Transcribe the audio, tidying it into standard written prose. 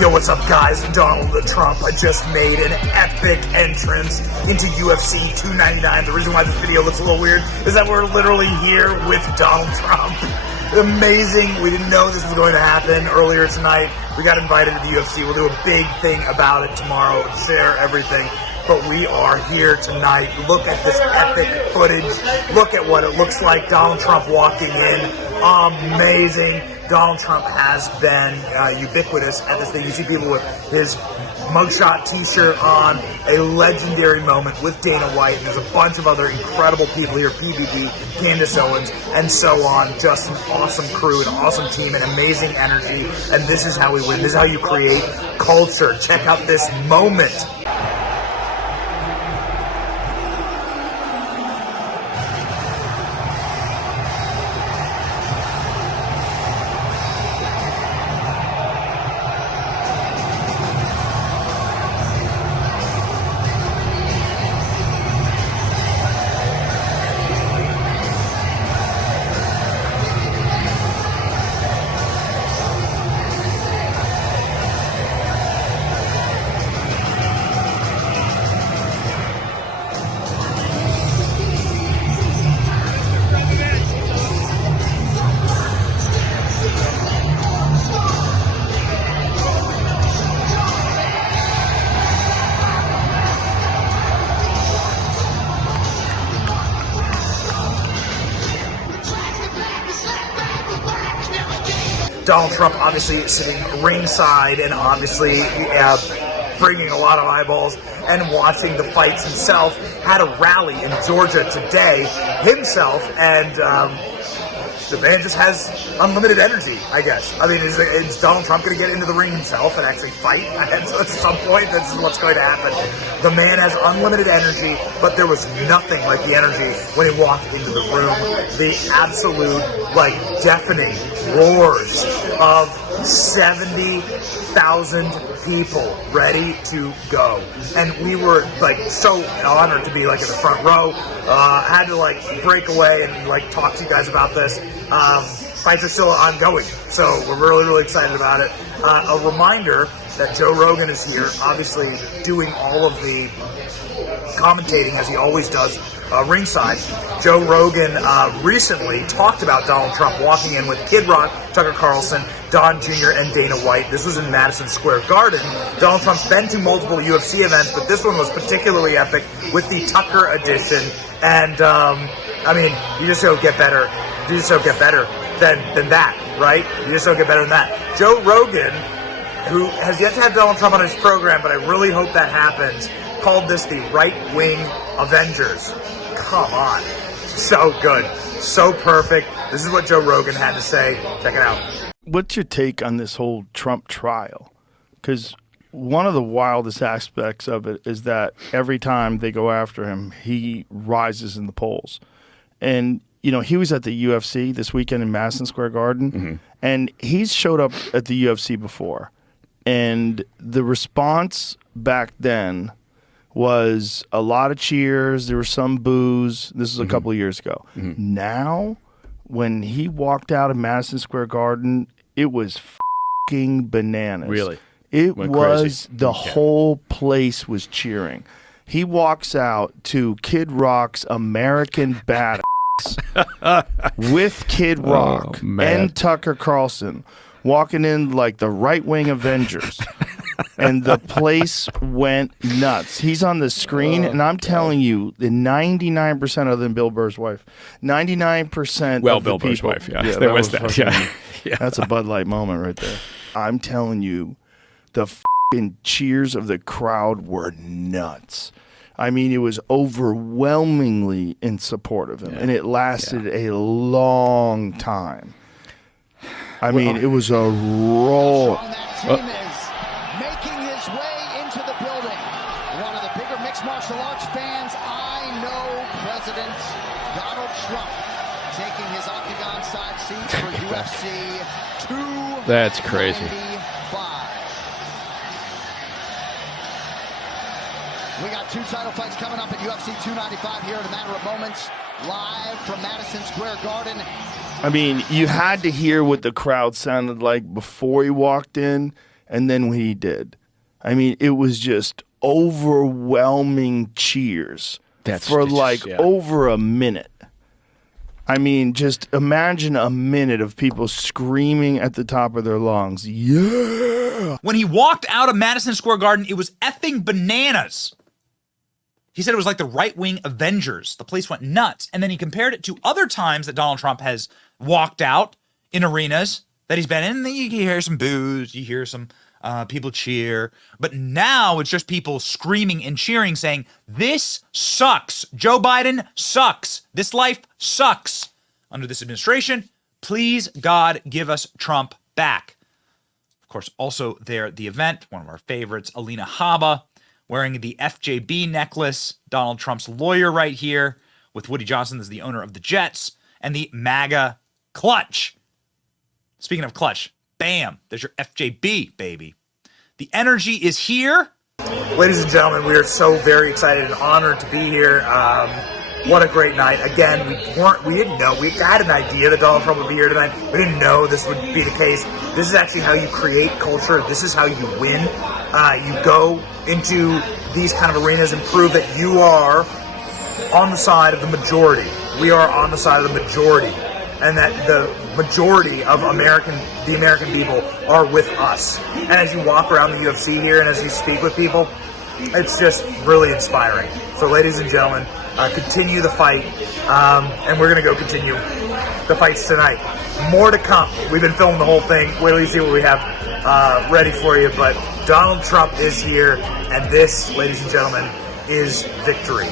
Yo, what's up, guys? Donald Trump just made an epic entrance into UFC 299. The reason why this video looks a little weird is that we're literally here with Donald Trump. Amazing. We didn't know this was going to happen earlier tonight. We got invited to the UFC. We'll do a big thing about it tomorrow and share everything. But we are here tonight. Look at this epic footage. Look at what it looks like. Donald Trump walking in. Amazing. Donald Trump has been ubiquitous at this thing. You see people with his mugshot t-shirt on, a legendary moment with Dana White, and there's a bunch of other incredible people here, PBD, Candace Owens, and so on. Just an awesome crew, an awesome team, an amazing energy, and this is how we win. This is how you create culture. Check out this moment. Donald Trump obviously sitting ringside and obviously bringing a lot of eyeballs and watching the fights himself. Had a rally in Georgia today himself, and the man just has unlimited energy, I guess. I mean, is Donald Trump going to get into the ring himself and actually fight at some point? This is what's going to happen. The man has unlimited energy, but there was nothing like the energy when he walked into the room. The absolute, deafening roars of 70,000 people ready to go. And we were, so honored to be, in the front row. Had to, break away and, talk to you guys about this. Fights are still ongoing, so we're really, really excited about it. A reminder that Joe Rogan is here, obviously doing all of the commentating as he always does ringside. Joe Rogan recently talked about Donald Trump walking in with Kid Rock, Tucker Carlson, Don Jr., and Dana White. This was in Madison Square Garden. Donald Trump's been to multiple UFC events, but this one was particularly epic with the Tucker edition. And, you just don't get better. You just don't get better than that, right? You just don't get better than that. Joe Rogan, who has yet to have Donald Trump on his program, but I really hope that happens, called this the right-wing Avengers. Come on. So good. So perfect. This is what Joe Rogan had to say. Check it out. What's your take on this whole Trump trial? Because one of the wildest aspects of it is that every time they go after him, he rises in the polls. And, he was at the UFC this weekend in Madison Square Garden, and he's showed up at the UFC before. And the response back then was a lot of cheers. There was some boos. This was a couple of years ago. Now, when he walked out of Madison Square Garden, it was f***ing bananas. Really? It was crazy. The whole place was cheering. He walks out to Kid Rock's American Badass with Kid Rock and Tucker Carlson walking in like the right-wing Avengers. And the place went nuts. He's on the screen, and I'm telling you, the 99% other than Bill Burr's wife, 99% of Bill the Burr's people, wife, there was that. Yeah. That's a Bud Light moment right there. I'm telling you, the f***ing cheers of the crowd were nuts. I mean, it was overwhelmingly in support of him, and it lasted a long time. I mean, it was a roll. Making his way into the building. One of the bigger mixed martial arts fans I know, President Donald Trump, taking his octagon side seat for UFC 2. That's crazy. We got two title fights coming up at UFC 295 here in a matter of moments, live from Madison Square Garden. I mean, you had to hear what the crowd sounded like before he walked in, And then when he did, I mean, it was just overwhelming cheers for like over a minute. I mean, just imagine a minute of people screaming at the top of their lungs. Yeah. When he walked out of Madison Square Garden, it was effing bananas. He said it was like the right-wing Avengers. The place went nuts. And then he compared it to other times that Donald Trump has walked out in arenas that he's been in. You hear some boos, you hear some people cheer. But now it's just people screaming and cheering, saying, this sucks. Joe Biden sucks. This life sucks. Under this administration, please, God, give us Trump back. Of course, also there at the event, one of our favorites, Alina Habba, wearing the FJB necklace, Donald Trump's lawyer right here, with Woody Johnson as the owner of the Jets, and the MAGA clutch. Speaking of clutch, bam, there's your FJB, baby. The energy is here. Ladies and gentlemen, we are so very excited and honored to be here. What a great night. Again, we didn't know. We had an idea that Donald Trump would be here tonight. We didn't know this would be the case. This is actually how you create culture. This is how you win. You go into these kind of arenas and prove that you are on the side of the majority. We are on the side of the majority. And that the majority of the American people are with us. And as you walk around the UFC here and as you speak with people, it's just really inspiring. So ladies and gentlemen, continue the fight, and we're going to go continue the fights tonight. More to come. We've been filming the whole thing. Wait till you see what we have ready for you. But Donald Trump is here, and this, ladies and gentlemen, is victory.